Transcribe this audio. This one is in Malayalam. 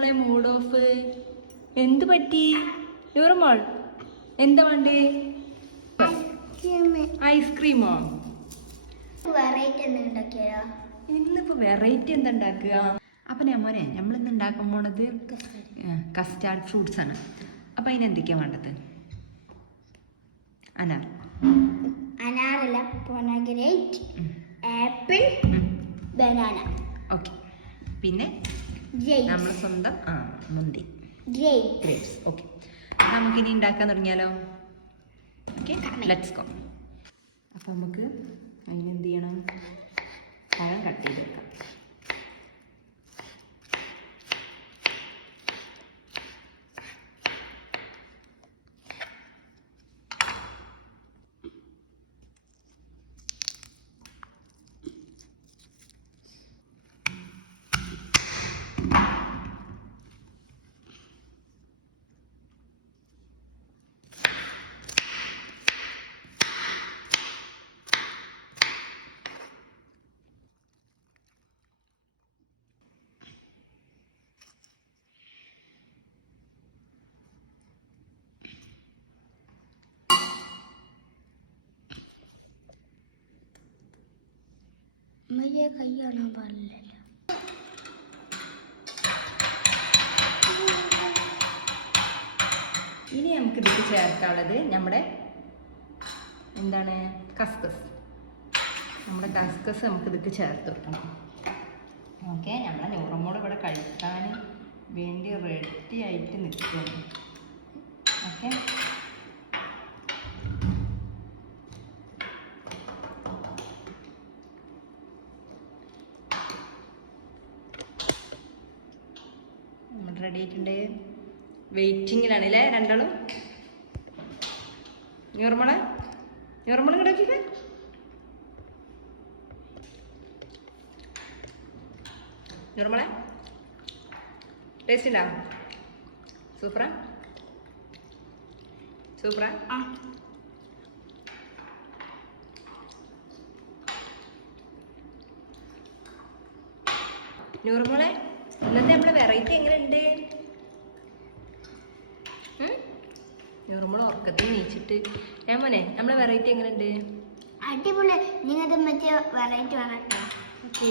മോളെ മൂഡ് ഓഫ്? എന്ത് പറ്റി നൂറുമോൾ? എന്താ വേണ്ടേ? ഐസ്ക്രീമോ? ഇന്നിപ്പോ വെറൈറ്റി എന്താ ഉണ്ടാക്കുക? അപ്പൊ ഞാൻ മോനെ നമ്മളിന്ന് ഉണ്ടാക്കാൻ പോണത് കസ്റ്റാർഡ് ഫ്രൂട്ട്സ് ആണ്. അപ്പൊ അതിന് എന്തൊക്കെയാ വേണ്ടത്? അനാറല്ല, പൊമഗ്രനേറ്റ്, ആപ്പിൾ, ബനാന. ഓക്കെ. പിന്നെ നമ്മൾ സ്വന്തം മുന്തി, ഗ്രേപ്സ്. ഓക്കെ, നമുക്കിനി ഉണ്ടാക്കാൻ തുടങ്ങിയാലോ? Okay, let's go. അപ്പോൾ നമുക്ക് അതിനെന്ത് ചെയ്യണം? പഴം കട്ട് ചെയ്തെടുക്കാം. കൈ കാണാൻ പാടില്ലല്ലോ. ഇനി നമുക്ക് ഇതിൽ ചേർക്കാനുള്ളത് നമ്മുടെ എന്താണ്? കസ്കസ്. നമ്മുടെ കസ്കസ് നമുക്ക് ഇതിൽ ചേർത്ത് വെക്കണം. ഓക്കെ, നമ്മളെ നൂറമോൾ ഇവിടെ കഴിക്കാൻ വേണ്ടി റെഡി ആയിട്ട് നിൽക്കുന്നു. ഓക്കെ, റെഡി ആയിട്ടുണ്ട്. വെയിറ്റിങ്ങിലാണ് അല്ലേ രണ്ടാളും? ന്യൂറമോളെ കിടക്കില്ല. ന്യൂറമോളെ ടേസ്റ്റ് ഉണ്ടാവും? സൂപ്പറാ സൂപ്പറാ. നൂറുമോളെ, ഇന്നത്തെ നമ്മുടെ വെറൈറ്റി എങ്ങനെയുണ്ട്? നൂറുമോൾ ഉറക്കത്തിൽ നീച്ചിട്ട് ഞാൻ മോനെ നമ്മളെ വെറൈറ്റി എങ്ങനെയുണ്ട്? അടിപൊളി. നിങ്ങൾക്ക് മറ്റേ വെറൈറ്റി വേണം. ഓക്കെ.